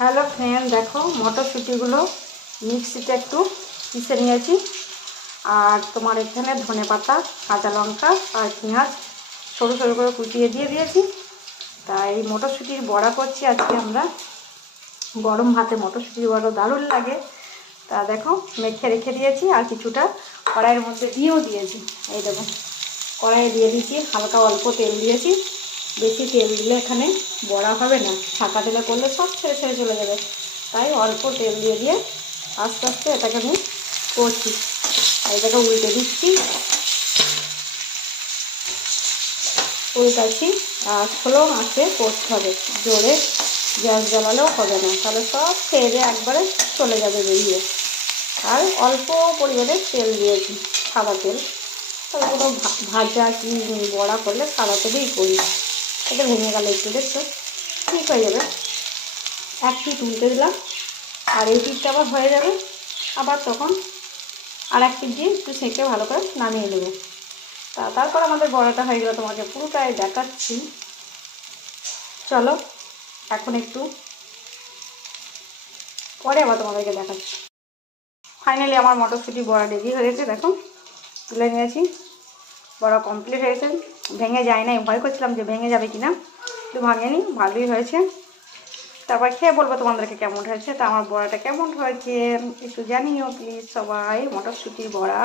Hello friend, দেখো মটরশুঁটিগুলো মিক্সিতে একটু পিষে নিয়েছি। আর তোমার এখানে ধনেপাতা, কাঁচা লঙ্কা আর পেঁয়াজ সরু সরু করে কুচিয়ে দিয়ে দিয়েছি। তাই মটরশুঁটির বড়া করছি আজকে আমরা। গরম ভাতে মটরশুঁটির বড়া দারুণ লাগে। তা দেখো মেখে রেখে দিয়েছি আর কিছুটা কড়াইয়ের মধ্যে দিয়েও দিয়েছি। এই দেখো কড়াইয়ে দিয়ে দিয়েছি, হালকা অল্প তেল দিয়েছি। বেশি তেল দিলে এখানে বড়া হবে না, ছাকা তেলে করলে সব ছেড়ে ছেড়ে চলে যাবে। তাই অল্প তেল দিয়ে দিয়ে আস্তে আস্তে এটাকে আমি করছি। আর এটাকে উল্টে দিচ্ছি, উল্টাচ্ছি। আর স্লো আঁচে করতে হবে, জোরে গ্যাস জ্বালালেও হবে না, তাহলে সব খেয়ে দিয়ে একবারে চলে যাবে বেরিয়ে। আর অল্প পরিমাণে তেল দিয়েছি, সাদা তেল। তবে কোনো ভাজা কি বড়া করলে সাদা তেলেই করি। এটা ভেঙে গেলে একটু দেখছো, ঠিক হয়ে যাবে। এক পিঠ উল্টে দিলাম, আর এই পিঠটা আবার হয়ে যাবে, আবার তখন আর এক পিঠ দিয়ে একটু সেঁকে ভালো করে নামিয়ে নেবো। তারপর আমাদের বড়াটা হয়ে গেলে তোমাকে পুরোটাই দেখাচ্ছি। চলো এখন একটু পরে আবার তোমাদেরকে দেখাচ্ছি। ফাইনালি আমার মটরশুঁটি বড়া রেডি হয়ে গেছে, দেখো তুলে নিয়েছি। বড়া কমপ্লিট হয়েছে, ভেঙে যায় নাই, ভয় করছিলাম যে ভেঙে যাবে কিনা, কিন্তু ভাঙেনি, ভালোই হয়েছে। তারপর খেয়ে বলবো তোমাদেরকে কেমন হয়েছে। তা আমার বড়াটা কেমন হয়েছে একটু জানিও প্লিজ সবাই। মটরশুঁটির বড়া